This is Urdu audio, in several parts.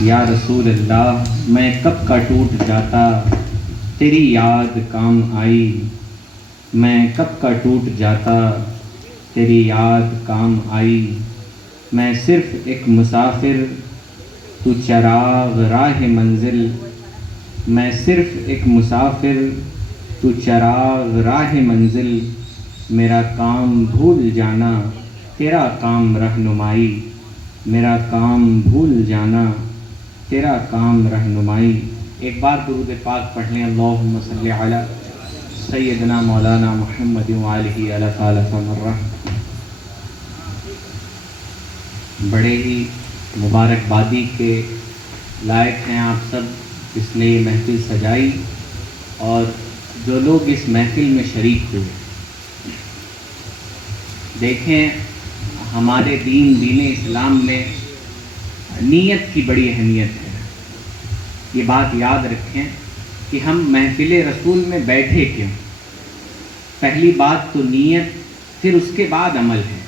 یا رسول اللہ میں کب کا ٹوٹ جاتا، تیری یاد کام آئی۔ میں کب کا ٹوٹ جاتا، تیری یاد کام آئی۔ میں صرف ایک مسافر، تو چراغ راہ منزل۔ میں صرف ایک مسافر، تو چراغ راہ منزل۔ میرا کام بھول جانا، تیرا کام رہنمائی۔ میرا کام بھول جانا، تیرا کام رہنمائی۔ ایک بار درود پاک پڑھ لیں، اللہم صلی علی سیدنا مولانا محمد وآلہ الف مرہ۔ بڑے ہی مبارکبادی کے لائق ہیں آپ سب جس نے یہ محفل سجائی اور جو لوگ اس محفل میں شریک ہوئے۔ دیکھیں، ہمارے دین اسلام میں نیت کی بڑی اہمیت ہے۔ یہ بات یاد رکھیں کہ ہم محفل رسول میں بیٹھے کیوں۔ پہلی بات تو نیت، پھر اس کے بعد عمل ہے۔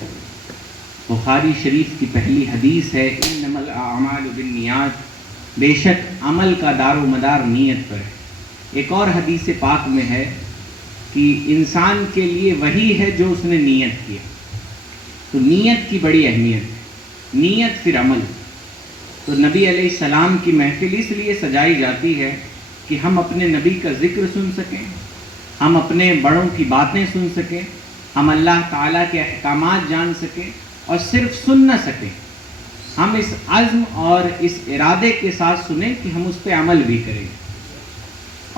بخاری شریف کی پہلی حدیث ہے، انما الاعمال بالنیات، بے شک عمل کا دار و مدار نیت پر ہے۔ ایک اور حدیث پاک میں ہے کہ انسان کے لیے وہی ہے جو اس نے نیت کیا۔ تو نیت کی بڑی اہمیت ہے، نیت پھر عمل۔ تو نبی علیہ السلام کی محفل اس لیے سجائی جاتی ہے کہ ہم اپنے نبی کا ذکر سن سکیں، ہم اپنے بڑوں کی باتیں سن سکیں، ہم اللہ تعالیٰ کے احکامات جان سکیں، اور صرف سن نہ سکیں، ہم اس عزم اور اس ارادے کے ساتھ سنیں کہ ہم اس پہ عمل بھی کریں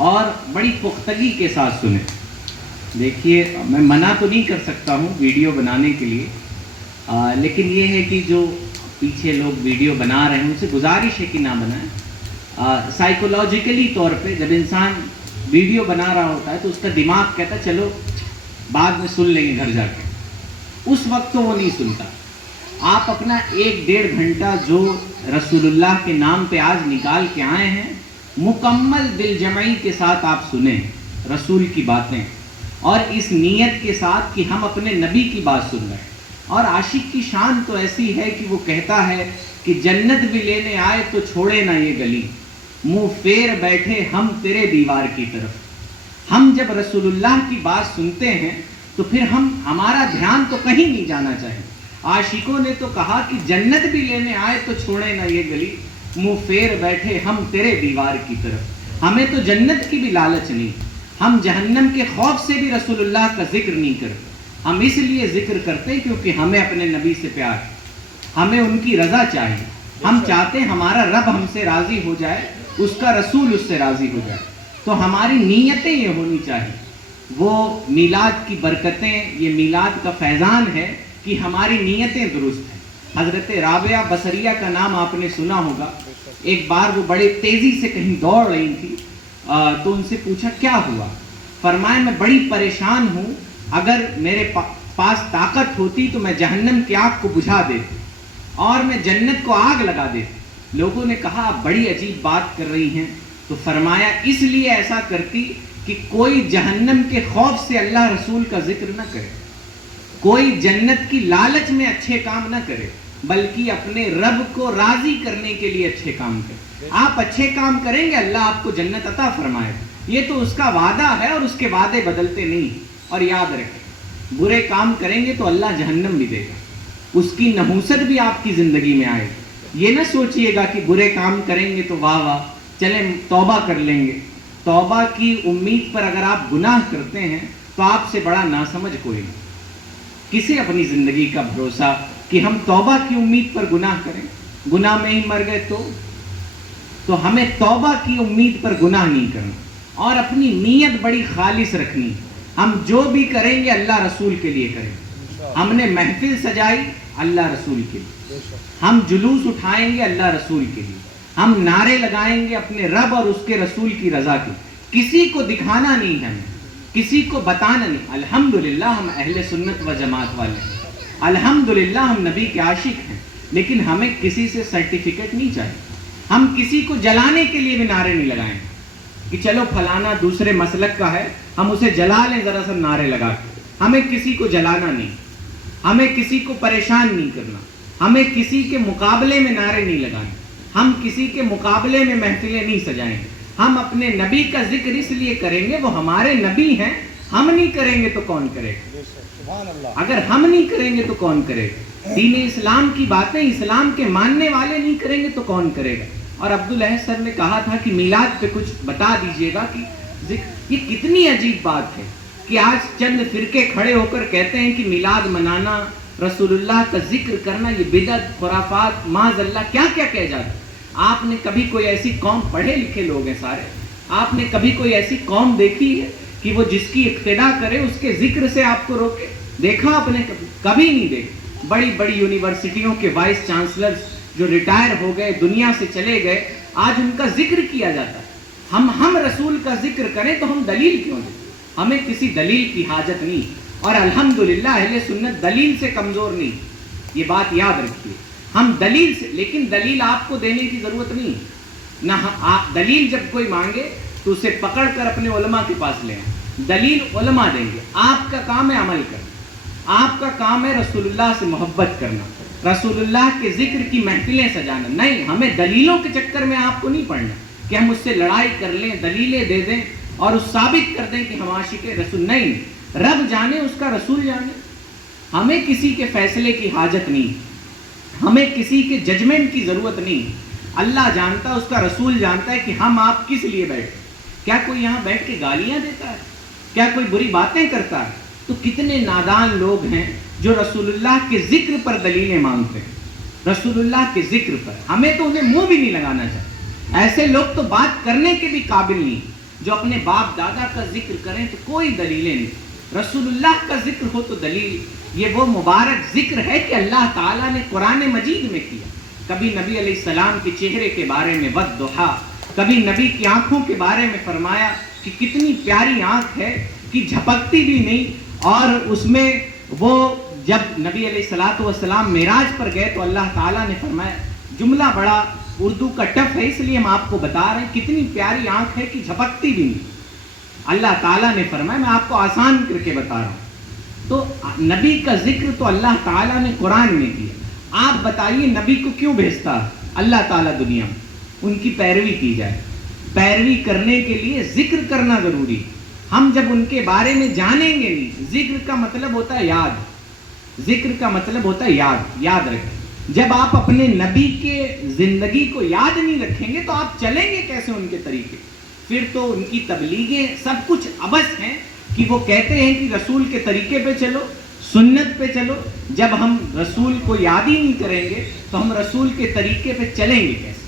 اور بڑی پختگی کے ساتھ سنیں۔ دیکھیے، میں منع تو نہیں کر سکتا ہوں ویڈیو بنانے کے لیے، لیکن یہ ہے کہ جو پیچھے لوگ ویڈیو بنا رہے ہیں ان سے گزارش ہے کہ نہ بنائیں۔ سائیکولوجیکلی طور پہ جب انسان ویڈیو بنا رہا ہوتا ہے تو اس کا دماغ کہتا ہے چلو بعد میں سن لیں گے گھر جا کے، اس وقت تو وہ نہیں سنتا۔ آپ اپنا 1-1.5 گھنٹہ جو رسول اللہ کے نام پہ آج نکال کے آئے ہیں، مکمل دل جمعی کے ساتھ آپ سنیں رسول کی باتیں، اور اس نیت کے ساتھ کہ ہم اپنے نبی کی بات سن رہے ہیں۔ اور عاشق کی شان تو ایسی ہے کہ وہ کہتا ہے کہ جنت بھی لینے آئے تو چھوڑے نہ یہ گلی، منہ پھیر بیٹھے ہم تیرے دیوار کی طرف۔ ہم جب رسول اللہ کی بات سنتے ہیں تو پھر ہمارا دھیان تو کہیں نہیں جانا چاہیے۔ عاشقوں نے تو کہا کہ جنت بھی لینے آئے تو چھوڑے نہ یہ گلی، منہ پھیر بیٹھے ہم تیرے دیوار کی طرف۔ ہمیں تو جنت کی بھی لالچ نہیں، ہم جہنم کے خوف سے بھی رسول اللہ کا ذکر نہیں کرتے۔ ہم اس لیے ذکر کرتے ہیں کیونکہ ہمیں اپنے نبی سے پیار ہے، ہمیں ان کی رضا چاہیے۔ ہم چاہتے ہیں ہمارا رب ہم سے راضی ہو جائے، اس کا رسول اس سے راضی ہو جائے۔ تو ہماری نیتیں یہ ہونی چاہیے۔ وہ میلاد کی برکتیں، یہ میلاد کا فیضان ہے کہ ہماری نیتیں درست ہیں۔ حضرت رابعہ بصریہ کا نام آپ نے سنا ہوگا۔ ایک بار وہ بڑے تیزی سے کہیں دوڑ رہی تھی، تو ان سے پوچھا کیا ہوا؟ فرمایا میں بڑی پریشان ہوں، اگر میرے پاس طاقت ہوتی تو میں جہنم کی آگ کو بجھا دیتی اور میں جنت کو آگ لگا دیتی۔ لوگوں نے کہا آپ بڑی عجیب بات کر رہی ہیں۔ تو فرمایا اس لیے ایسا کرتی کہ کوئی جہنم کے خوف سے اللہ رسول کا ذکر نہ کرے، کوئی جنت کی لالچ میں اچھے کام نہ کرے، بلکہ اپنے رب کو راضی کرنے کے لیے اچھے کام کرے۔ آپ اچھے کام کریں گے اللہ آپ کو جنت عطا فرمائے، یہ تو اس کا وعدہ ہے اور اس کے وعدے بدلتے نہیں۔ اور یاد رکھیں، برے کام کریں گے تو اللہ جہنم بھی دے گا، اس کی نحوست بھی آپ کی زندگی میں آئے گی۔ یہ نہ سوچئے گا کہ برے کام کریں گے تو واہ واہ چلیں توبہ کر لیں گے۔ توبہ کی امید پر اگر آپ گناہ کرتے ہیں تو آپ سے بڑا ناسمجھ کوئی نہیں۔ کسے اپنی زندگی کا بھروسہ کہ ہم توبہ کی امید پر گناہ کریں، گناہ میں ہی مر گئے تو ہمیں توبہ کی امید پر گناہ نہیں کرنا اور اپنی نیت بڑی خالص رکھنی۔ ہم جو بھی کریں گے اللہ رسول کے لیے کریں۔ ہم نے محفل سجائی اللہ رسول کے لیے، ہم جلوس اٹھائیں گے اللہ رسول کے لیے، ہم نعرے لگائیں گے اپنے رب اور اس کے رسول کی رضا کی۔ کسی کو دکھانا نہیں ہے، ہمیں کسی کو بتانا نہیں۔ الحمدللہ ہم اہل سنت و جماعت والے ہیں، الحمدللہ ہم نبی کے عاشق ہیں، لیکن ہمیں کسی سے سرٹیفکیٹ نہیں چاہیے۔ ہم کسی کو جلانے کے لیے بھی نعرے نہیں لگائیں کہ چلو فلانا دوسرے مسلک کا ہے ہم اسے جلا لیں ذرا سا نعرے لگا کے۔ ہمیں کسی کو جلانا نہیں، ہمیں کسی کو پریشان نہیں کرنا، ہمیں کسی کے مقابلے میں نعرے نہیں لگانے۔ ہم کسی کے مقابلے میں محفلیں نہیں سجائیں گے. ہم اپنے نبی کا ذکر اس لیے کریں گے، وہ ہمارے نبی ہیں. ہم نہیں کریں گے تو کون کرے گا؟ اگر ہم نہیں کریں گے تو کون کرے گا؟ دین اسلام کی باتیں اسلام کے ماننے والے نہیں کریں گے تو کون کرے گا؟ اور عبدالعزیز سر نے کہا تھا کہ میلاد پہ کچھ بتا دیجئے گا کہ یہ کتنی عجیب بات ہے کہ آج چند فرقے کھڑے ہو کر کہتے ہیں کہ میلاد منانا، رسول اللہ کا ذکر کرنا یہ بدعت، خرافات، معاذ اللہ کیا کیا کہہ جاتا ہے. آپ نے کبھی کوئی ایسی قوم، پڑھے لکھے لوگ ہیں سارے، آپ نے کبھی کوئی ایسی قوم دیکھی ہے کہ وہ جس کی اقتدا کرے اس کے ذکر سے آپ کو روکے؟ دیکھا آپ نے کبھی نہیں دیکھا. بڑی بڑی یونیورسٹیوں کے وائس چانسلرز جو ریٹائر ہو گئے، دنیا سے چلے گئے، آج ان کا ذکر کیا جاتا ہے. ہم رسول کا ذکر کریں تو ہم دلیل کیوں دیں؟ ہمیں کسی دلیل کی حاجت نہیں. اور الحمدللہ اہل سنت دلیل سے کمزور نہیں، یہ بات یاد رکھیے. ہم دلیل سے، لیکن دلیل آپ کو دینے کی ضرورت نہیں نہ. آپ دلیل جب کوئی مانگے تو اسے پکڑ کر اپنے علماء کے پاس لے آئیں. دلیل علماء دیں گے. آپ کا کام ہے عمل کرنا، آپ کا کام ہے رسول اللہ سے محبت کرنا، رسول اللہ کے ذکر کی محفلیں سجانا. نہیں، ہمیں دلیلوں کے چکر میں آپ کو نہیں پڑھنا کہ ہم اس سے لڑائی کر لیں، دلیلیں دے دیں اور اس ثابت کر دیں کہ ہم عاشق رسول. نہیں، رب جانے، اس کا رسول جانے. ہمیں کسی کے فیصلے کی حاجت نہیں، ہمیں کسی کے ججمنٹ کی ضرورت نہیں. اللہ جانتا، اس کا رسول جانتا ہے کہ ہم آپ کس لیے بیٹھے. کیا کوئی یہاں بیٹھ کے گالیاں دیتا ہے؟ کیا کوئی بری باتیں کرتا ہے؟ تو کتنے نادان لوگ ہیں جو رسول اللہ کے ذکر پر دلیلیں مانگتے ہیں، رسول اللہ کے ذکر پر. ہمیں تو انہیں منہ بھی نہیں لگانا چاہیے. ایسے لوگ تو بات کرنے کے بھی قابل نہیں، جو اپنے باپ دادا کا ذکر کریں تو کوئی دلیلیں نہیں. رسول اللہ کا ذکر ہو تو دلیل. یہ وہ مبارک ذکر ہے کہ اللہ تعالیٰ نے قرآن مجید میں کیا. کبھی نبی علیہ السلام کے چہرے کے بارے میں والضحیٰ، کبھی نبی کی آنکھوں کے بارے میں فرمایا کہ کتنی پیاری آنکھ ہے کہ جھپکتی بھی نہیں. اور اس میں وہ جب نبی علیہ السلام معراج پر گئے تو اللہ تعالیٰ نے فرمایا، جملہ بڑا اردو کا ٹف ہے اس لیے ہم آپ کو بتا رہے ہیں، کتنی پیاری آنکھ ہے کہ جھپکتی بھی نہیں. اللہ تعالیٰ نے فرمایا، میں آپ کو آسان کر کے بتا رہا ہوں. تو نبی کا ذکر تو اللہ تعالیٰ نے قرآن میں کیا. آپ بتائیے نبی کو کیوں بھیجتا اللہ تعالیٰ دنیا میں؟ ان کی پیروی کی جائے. پیروی کرنے کے لیے ذکر کرنا ضروری. ہم جب ان کے بارے میں جانیں گے نہیں، ذکر کا مطلب ہوتا ہے یاد. ذکر کا مطلب ہوتا ہے یاد. یاد رکھیں. جب آپ اپنے نبی کے زندگی کو یاد نہیں رکھیں گے تو آپ چلیں گے کیسے ان کے طریقے؟ پھر تو ان کی تبلیغیں سب کچھ عبث ہیں کہ وہ کہتے ہیں کہ رسول کے طریقے پہ چلو، سنت پہ چلو. جب ہم رسول کو یاد ہی نہیں کریں گے تو ہم رسول کے طریقے پہ چلیں گے کیسے؟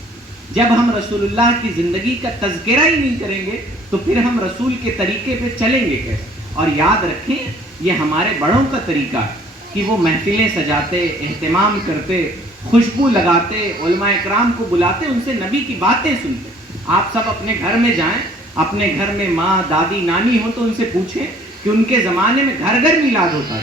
جب ہم رسول اللہ کی زندگی کا تذکرہ ہی نہیں کریں گے تو پھر ہم رسول کے طریقے پہ چلیں گے کیسے؟ اور یاد رکھیں، یہ ہمارے بڑوں کا طریقہ ہے کہ وہ محفلیں سجاتے، اہتمام کرتے، خوشبو لگاتے، علماء اکرام کو بلاتے، ان سے نبی کی باتیں سنتے. آپ سب اپنے گھر میں جائیں، اپنے گھر میں ماں، دادی، نانی ہو تو ان سے پوچھیں کہ ان کے زمانے میں گھر گھر میلاد ہوتا ہے.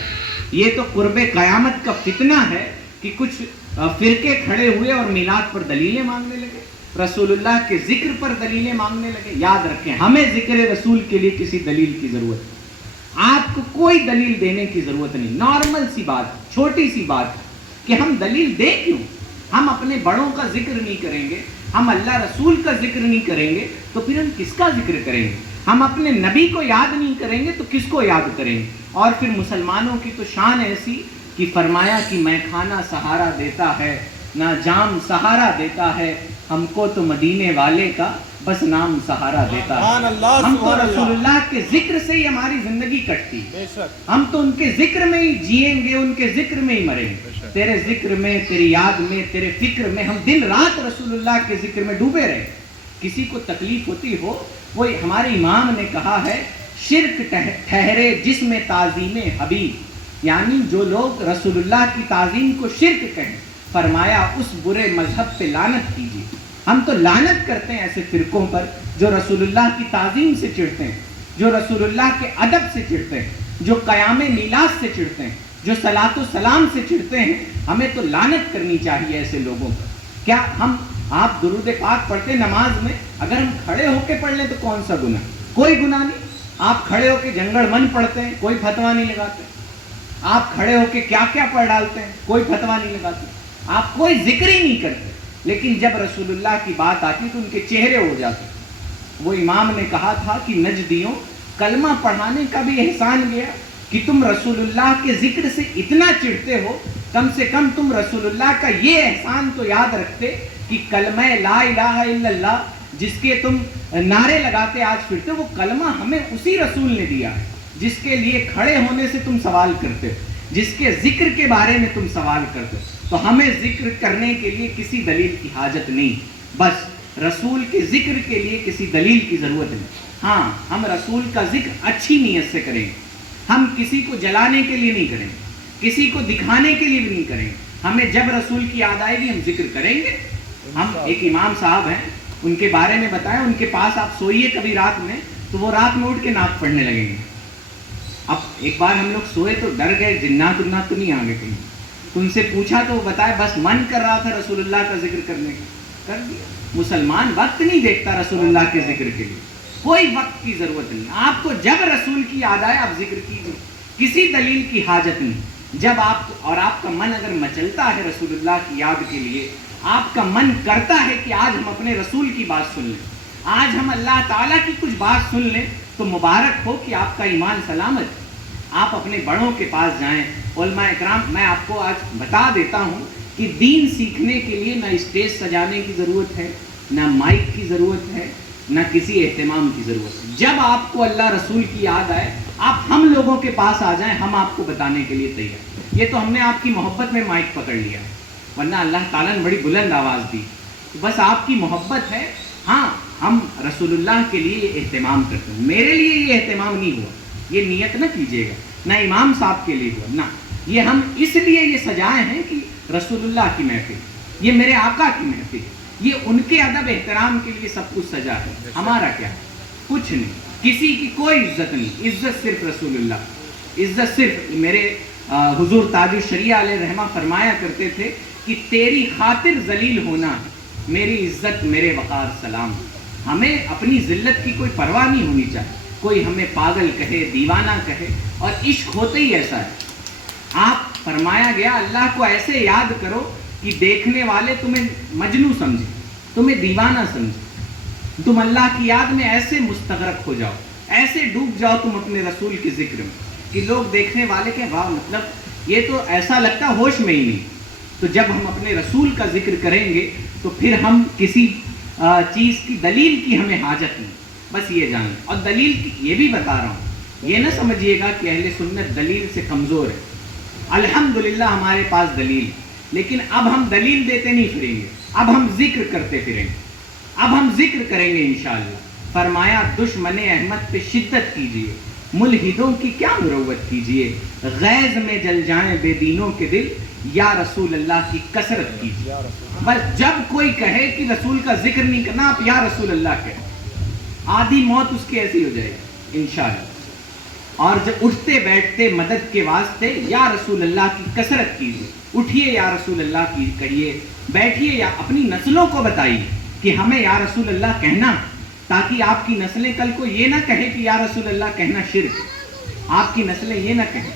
یہ تو قرب قیامت کا فتنہ ہے کہ کچھ فرقے کھڑے ہوئے اور میلاد پر دلیلیں مانگنے لگے، رسول اللہ کے ذکر پر دلیلیں مانگنے لگے. یاد رکھیں، ہمیں ذکر رسول کے لیے کسی دلیل کی ضرورت نہیں. آپ کو کوئی دلیل دینے کی ضرورت نہیں. نارمل سی بات، چھوٹی سی بات کہ ہم دلیل دیں کیوں؟ ہم اپنے بڑوں کا ذکر نہیں کریں گے، ہم اللہ رسول کا ذکر نہیں کریں گے تو پھر ہم کس کا ذکر کریں گے؟ ہم اپنے نبی کو یاد نہیں کریں گے تو کس کو یاد کریں گے؟ اور پھر مسلمانوں کی تو شان ایسی کہ فرمایا کہ میں کھانا سہارا دیتا ہے، نہ جام سہارا دیتا ہے، ہم کو تو مدینے والے کا بس نام سہارا دیتا ہے. ہم تو رسول اللہ کے ذکر سے ہی ہماری زندگی کٹتی، ہم تو ان کے ذکر میں ہی جئیں گے، ان کے ذکر میں ہی مریں گے. تیرے ذکر میں، تیری یاد میں، تیرے فکر میں ہم دن رات رسول اللہ کے ذکر میں ڈوبے رہے. کسی کو تکلیف ہوتی ہو، وہ ہمارے امام نے کہا ہے شرک ٹھہرے جس میں تعظیم حبیب، یعنی جو لوگ رسول اللہ کی تعظیم کو شرک کہیں، فرمایا اس برے مذہب پہ لعنت کیجیے. ہم تو لعنت کرتے ہیں ایسے فرقوں پر جو رسول اللہ کی تعظیم سے چڑھتے ہیں، جو رسول اللہ کے ادب سے چڑھتے ہیں، جو قیام میلاد سے چڑھتے ہیں، جو صلاۃ و سلام سے چڑھتے ہیں. ہمیں تو لعنت کرنی چاہیے ایسے لوگوں پر. کیا آپ درود پاک پڑھتے نماز میں، اگر ہم کھڑے ہو کے پڑھ لیں تو کون سا گناہ؟ کوئی گناہ نہیں. آپ کھڑے ہو کے جنگڑ من پڑھتے ہیں، کوئی فتویٰ نہیں لگاتے. آپ کھڑے ہو کے کیا کیا پڑھ ڈالتے ہیں، کوئی فتویٰ نہیں لگاتے. آپ کوئی ذکر ہی نہیں کرتے. لیکن جب رسول اللہ کی بات آتی تو ان کے چہرے اڑ جاتے. وہ امام نے کہا تھا کہ نجدیوں، کلمہ پڑھانے کا بھی احسان گیا کہ تم رسول اللہ کے ذکر سے اتنا چڑھتے ہو، کم سے کم تم رسول اللہ کا یہ احسان تو یاد رکھتے کہ کلمہ لا الہ الا اللہ جس کے تم نعرے لگاتے آج پھرتے، وہ کلمہ ہمیں اسی رسول نے دیا ہے جس کے لیے کھڑے ہونے سے تم سوال کرتے ہو، جس کے ذکر کے بارے میں تم سوال کرتے ہو. تو ہمیں ذکر کرنے کے لیے کسی دلیل کی حاجت نہیں، بس رسول کے ذکر کے لیے کسی دلیل کی ضرورت نہیں. ہاں، ہم رسول کا ذکر اچھی نیت سے کریں گے، ہم کسی کو جلانے کے لیے نہیں کریں گے، کسی کو دکھانے کے لیے بھی نہیں کریں گے. ہمیں جب رسول کی یاد آئے گی ہم ذکر کریں گے. ہم ایک امام صاحب ہیں، ان کے بارے میں بتائیں، ان کے پاس آپ سوئیے کبھی رات میں تو وہ رات میں اٹھ کے نعت پڑھنے لگیں گے. اب ایک بار ہم لوگ سوئے تو ڈر گئے، جنات تو نہیں آ گئے کہیں. تو ان سے پوچھا تو وہ بتائے بس من کر رہا تھا رسول اللہ کا ذکر کرنے کا، کر دیا. مسلمان وقت نہیں دیکھتا رسول اللہ کے ذکر کے لیے، کوئی وقت کی ضرورت نہیں. آپ کو جب رسول کی یاد آئے آپ ذکر کیجیے، کسی دلیل کی حاجت نہیں. جب آپ کا من اگر مچلتا ہے رسول اللہ کی یاد کے لیے، آپ کا من کرتا ہے کہ آج ہم اپنے رسول کی بات سن لیں، آج ہم اللہ تعالیٰ کی کچھ بات سن لیں، تو مبارک ہو کہ آپ کا ایمان سلامت. آپ اپنے بڑوں کے پاس جائیں. علماء اکرام، میں آپ کو آج بتا دیتا ہوں کہ دین سیکھنے کے لیے نہ اسٹیج سجانے کی ضرورت ہے، نہ مائک کی ضرورت ہے، نہ کسی اہتمام کی ضرورت ہے. جب آپ کو اللہ رسول کی یاد آئے آپ ہم لوگوں کے پاس آ جائیں، ہم آپ کو بتانے کے لیے تیار. یہ تو ہم نے آپ کی محبت میں مائک پکڑ لیا، ورنہ اللہ تعالیٰ نے بڑی بلند آواز دی. بس آپ کی محبت ہے. ہاں، ہم رسول اللہ کے لیے یہ اہتمام کرتے ہیں. میرے لیے یہ اہتمام نہیں ہوا، یہ نیت نہ کیجیے گا، نہ امام صاحب کے لیے ہوا، نہ یہ ہم اس لیے یہ سجائے ہیں کہ رسول اللہ کی محفل، یہ میرے آقا کی محفل، یہ ان کے ادب احترام کے لیے سب کچھ سجا ہے. ہمارا کیا؟ کچھ نہیں، کسی کی کوئی عزت نہیں. عزت صرف رسول اللہ، عزت صرف میرے حضور تاج الشریعہ علیہ رحمہ فرمایا کرتے تھے کہ تیری خاطر ذلیل ہونا، میری عزت میرے وقار سلام. ہمیں اپنی ذلت کی کوئی پرواہ نہیں ہونی چاہیے. کوئی ہمیں پاگل کہے، دیوانہ کہے، اور عشق ہوتے ہی ایسا ہے. آپ فرمایا گیا اللہ کو ایسے یاد کرو کہ دیکھنے والے تمہیں مجنوں سمجھے، تمہیں دیوانہ سمجھے. تم اللہ کی یاد میں ایسے مستغرق ہو جاؤ، ایسے ڈوب جاؤ تم اپنے رسول کے ذکر میں کہ لوگ دیکھنے والے کہ واہ، مطلب یہ تو ایسا لگتا ہوش میں ہی نہیں. تو جب ہم اپنے رسول کا ذکر کریں گے تو پھر ہم کسی چیز کی دلیل کی ہمیں حاجت نہیں. بس یہ جانیں. اور دلیل کی یہ بھی بتا رہا ہوں، یہ نہ سمجھیے گا کہ اہل سنت دلیل سے کمزور ہے. الحمدللہ ہمارے پاس دلیل، لیکن اب ہم دلیل دیتے نہیں پھریں گے، اب ہم ذکر کرتے پھریں گے. اب ہم ذکر کریں گے انشاءاللہ. فرمایا دشمن احمد پہ شدت کیجیے، ملحدوں کی کیا مروت کیجیے، غیظ میں جل جائیں بے دینوں کے دل، یا رسول اللہ کی کثرت کیجیے. بس جب کوئی کہے کہ رسول کا ذکر نہیں کرنا، آپ یا رسول اللہ کہیں، آدھی موت اس کی ایسی ہو جائے گی انشاءاللہ. اور جب اٹھتے بیٹھتے مدد کے واسطے یا رسول اللہ کی کثرت کیجیے. اٹھیے یا رسول اللہ کی کہیے، بیٹھیے یا اپنی نسلوں کو بتائیے کہ ہمیں یا رسول اللہ کہنا، تاکہ آپ کی نسلیں کل کو یہ نہ کہیں کہ یا رسول اللہ کہنا شرک. آپ کی نسلیں یہ نہ کہیں،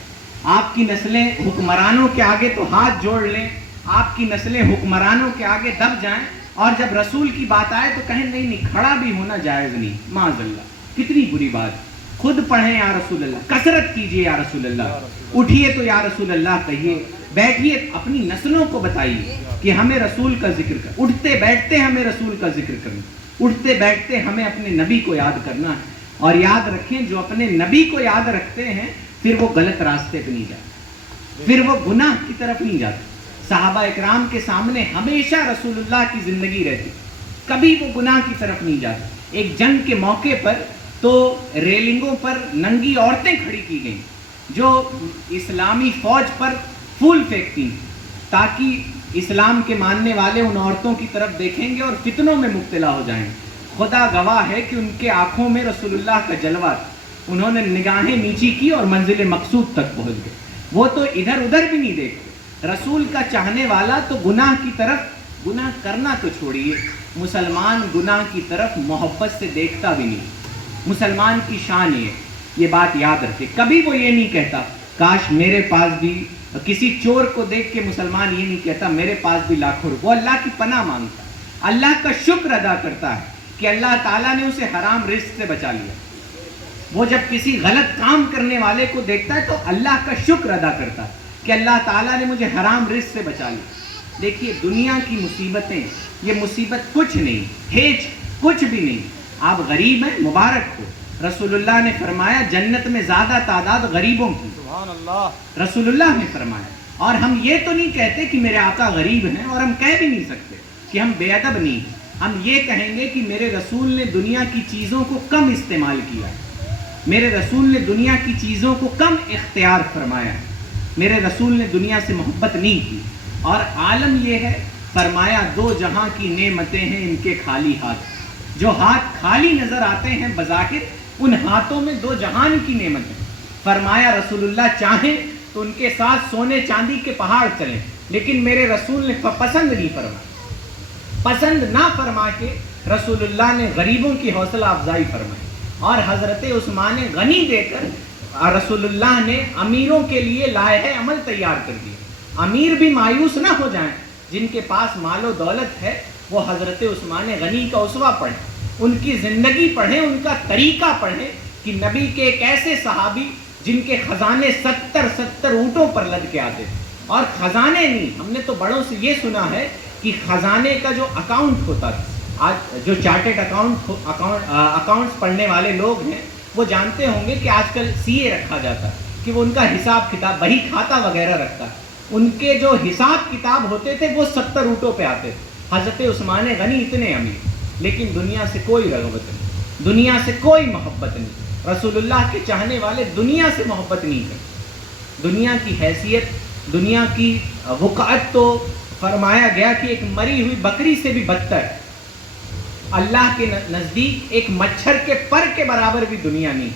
آپ کی نسلیں حکمرانوں کے آگے تو ہاتھ جوڑ لیں، آپ کی نسلیں حکمرانوں کے آگے دب جائیں، اور جب رسول کی بات آئے تو کہیں نہیں، کھڑا بھی ہونا جائز نہیں. معاذ اللہ، کتنی بری بات. خود پڑھیں یا رسول اللہ، کثرت کیجیے یا رسول اللہ. اٹھیے تو یا رسول اللہ کہیے، بیٹھیے اپنی نسلوں کو بتائیے کہ ہمیں رسول کا ذکر کر. اٹھتے بیٹھتے ہمیں رسول کا ذکر کرنا، اٹھتے بیٹھتے ہمیں اپنے نبی کو یاد کرنا ہے. اور یاد رکھیں، جو اپنے نبی کو یاد رکھتے ہیں پھر وہ غلط راستے پہ نہیں جاتے، پھر وہ گناہ کی طرف نہیں جاتے. صحابہ اکرام کے سامنے ہمیشہ رسول اللہ کی زندگی رہتی، کبھی وہ گناہ کی طرف نہیں جاتے. ایک جنگ کے موقع پر تو ریلنگوں پر ننگی عورتیں کھڑی کی گئیں جو اسلامی فوج پر پھول پھینکتی ہیں، تاکہ اسلام کے ماننے والے ان عورتوں کی طرف دیکھیں گے اور فتنوں میں مبتلا ہو جائیں گے. خدا گواہ ہے کہ ان کے آنکھوں میں رسول اللہ کا جلوہ تھا. انہوں نے نگاہیں نیچی کی اور منزل مقصود تک پہنچ گئے. وہ تو ادھر ادھر بھی نہیں دیکھتے. رسول کا چاہنے والا تو گناہ کی طرف، گناہ کرنا تو چھوڑیے، مسلمان گناہ کی طرف محبت سے دیکھتا بھی نہیں. مسلمان کی شان یہ بات یاد رکھے. کبھی وہ یہ نہیں کہتا کاش میرے پاس بھی کسی چور کو دیکھ کے مسلمان یہ نہیں کہتا میرے پاس بھی لاکھوں روپے، وہ اللہ کی پناہ مانگتا ہے، اللہ کا شکر ادا کرتا ہے کہ اللہ تعالیٰ نے اسے حرام رزق سے بچا لیا۔ وہ جب کسی غلط کام کرنے والے کو دیکھتا ہے تو اللہ کا شکر ادا کرتا ہے کہ اللہ تعالیٰ نے مجھے حرام رزق سے بچا لیا۔ دیکھیے دنیا کی مصیبتیں، یہ مصیبت کچھ نہیں، ہیچ کچھ بھی نہیں۔ آپ غریب ہیں، مبارک ہو۔ رسول اللہ نے فرمایا جنت میں زیادہ تعداد غریبوں کی، سبحان اللہ، رسول اللہ نے فرمایا۔ اور ہم یہ تو نہیں کہتے کہ میرے آقا غریب ہیں، اور ہم کہہ بھی نہیں سکتے کہ ہم بے ادب نہیں ہیں۔ ہم یہ کہیں گے کہ میرے رسول نے دنیا کی چیزوں کو کم استعمال کیا، میرے رسول نے دنیا کی چیزوں کو کم اختیار فرمایا، میرے رسول نے دنیا سے محبت نہیں کی۔ اور عالم یہ ہے، فرمایا دو جہاں کی نعمتیں ہیں ان کے خالی ہاتھ، جو ہاتھ خالی نظر آتے ہیں بظاہر ان ہاتھوں میں دو جہان کی نعمتیں۔ فرمایا رسول اللہ چاہیں تو ان کے ساتھ سونے چاندی کے پہاڑ چلیں، لیکن میرے رسول نے پسند نہیں فرمایا۔ پسند نہ فرما کے رسول اللہ نے غریبوں کی حوصلہ افزائی فرمائی، اور حضرت عثمان غنی دے کر رسول اللہ نے امیروں کے لیے لائحہ عمل تیار کر دیا۔ امیر بھی مایوس نہ ہو جائیں، جن کے پاس مال و دولت ہے وہ حضرت عثمان غنی کا اسوہ پڑھیں، ان کی زندگی پڑھیں، ان کا طریقہ پڑھیں کہ نبی کے ایک ایسے صحابی جن کے خزانے 70 اونٹوں پر لد کے آتے تھے، اور خزانے نہیں، ہم نے تو بڑوں سے یہ سنا ہے کہ خزانے کا جو اکاؤنٹ ہوتا تھا، آج جو چارٹرڈ اکاؤنٹس پڑھنے والے لوگ ہیں وہ جانتے ہوں گے کہ آج کل سی اے رکھا جاتا ہے کہ وہ ان کا حساب کتاب بہی کھاتا وغیرہ رکھتا ہے، ان کے جو حساب کتاب ہوتے تھے وہ 70 اونٹوں پہ آتے تھے۔ حضرت عثمان غنی اتنے امیر، لیکن دنیا سے کوئی رغبت نہیں، دنیا سے کوئی محبت نہیں۔ رسول اللہ کے چاہنے والے دنیا سے محبت نہیں کرتے۔ دنیا کی حیثیت، دنیا کی وقعت تو فرمایا گیا کہ ایک مری ہوئی بکری سے بھی بدتر، اللہ کے نزدیک ایک مچھر کے پر کے برابر بھی دنیا نہیں۔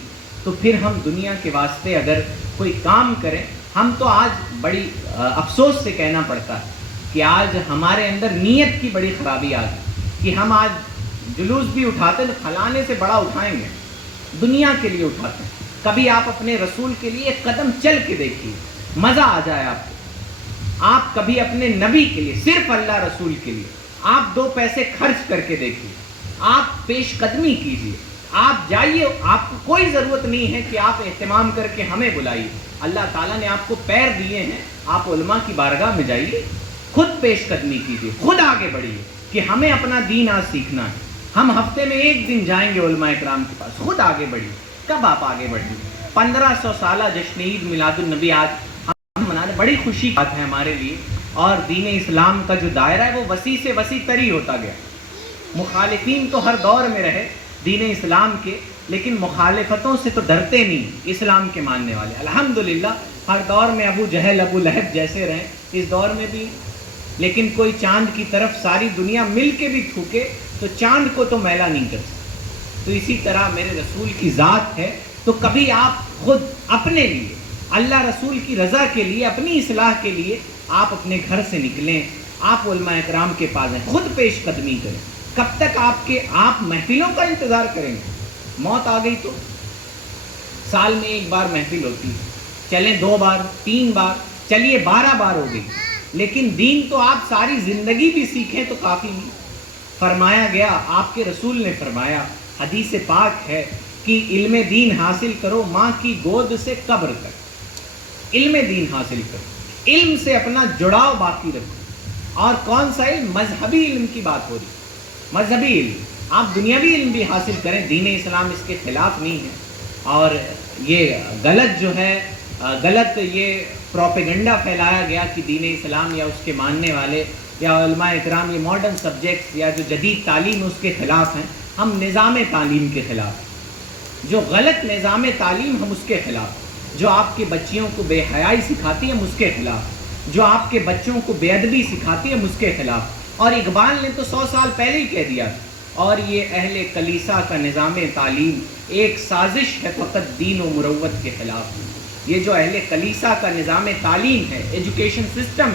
تو پھر ہم دنیا کے واسطے اگر کوئی کام کریں، ہم تو آج بڑی افسوس سے کہنا پڑتا ہے کہ آج ہمارے اندر نیت کی بڑی خرابی آ گئی کہ ہم آج جلوس بھی اٹھاتے تو کھلانے سے بڑا اٹھائیں گے، دنیا کے لیے اٹھاتے ہیں۔ کبھی آپ اپنے رسول کے لیے ایک قدم چل کے دیکھیے، مزہ آ جائے آپ کو۔ آپ کبھی اپنے نبی کے لیے، صرف اللہ رسول کے لیے آپ 2 پیسے خرچ کر کے دیکھیے، آپ پیش قدمی کیجیے، آپ جائیے۔ آپ کو کوئی ضرورت نہیں ہے کہ آپ اہتمام کر کے ہمیں بلائیے، اللہ تعالیٰ نے آپ کو پیر دیے ہیں، آپ علماء کی بارگاہ میں جائیے، خود پیش قدمی کیجیے، خود آگے بڑھیے کہ ہمیں اپنا دین آج سیکھنا ہے۔ ہم ہفتے میں 1 دن جائیں گے علماء اکرام کے پاس، خود آگے بڑھیے۔ کب آپ آگے بڑھیں گے؟ 1500 سالہ جشن عید میلاد النبی آج ہم منانے، بڑی خوشی کی بات ہے ہمارے لیے، اور دین اسلام کا جو دائرہ ہے وہ وسیع سے وسیع تری ہوتا گیا۔ مخالفین تو ہر دور میں رہے دین اسلام کے، لیکن مخالفتوں سے تو ڈرتے نہیں اسلام کے ماننے والے، الحمدللہ۔ ہر دور میں ابو جہل ابو لہب جیسے رہیں، اس دور میں بھی، لیکن کوئی چاند کی طرف ساری دنیا مل کے بھی تھوکے تو چاند کو تو میلا نہیں کر سکتا۔ تو اسی طرح میرے رسول کی ذات ہے، تو کبھی آپ خود اپنے لیے، اللہ رسول کی رضا کے لیے، اپنی اصلاح کے لیے آپ اپنے گھر سے نکلیں، آپ علماء اکرام کے پاس ہیں، خود پیش قدمی کریں۔ کب تک آپ محفلوں کا انتظار کریں گے؟ موت آ گئی تو سال میں 1 بار محفل ہوتی ہے، چلیں 2 بار 3 بار، چلیے 12 بار ہو گئی، لیکن دین تو آپ ساری زندگی بھی سیکھیں تو کافی نہیں۔ فرمایا گیا، آپ کے رسول نے فرمایا، حدیث پاک ہے کہ علم دین حاصل کرو ماں کی گود سے قبر تک۔ علم دین حاصل کرو، علم سے اپنا جڑاؤ باقی رکھو۔ اور کون سا علم؟ مذہبی علم کی بات ہو رہی، مذہبی علم۔ آپ دنیاوی علم بھی حاصل کریں، دین اسلام اس کے خلاف نہیں ہے۔ اور یہ غلط جو ہے، غلط یہ پروپیگنڈا پھیلایا گیا کہ دین اسلام یا اس کے ماننے والے یا علماء اکرام یہ ماڈرن سبجیکٹس یا جو جدید تعلیم اس کے خلاف ہیں۔ ہم نظام تعلیم کے خلاف ہیں، جو غلط نظام تعلیم ہم اس کے خلاف، جو آپ کے بچیوں کو بے حیائی سکھاتی ہے ہم اس کے خلاف، جو آپ کے بچوں کو بے ادبی سکھاتی ہے ہم اس کے خلاف۔ اور اقبال نے تو 100 سال پہلے ہی کہہ دیا، اور یہ اہل کلیسا کا نظام تعلیم ایک سازش ہے فقط دین و مروت کے خلاف۔ یہ جو اہل کلیسا کا نظام تعلیم ہے، ایجوکیشن سسٹم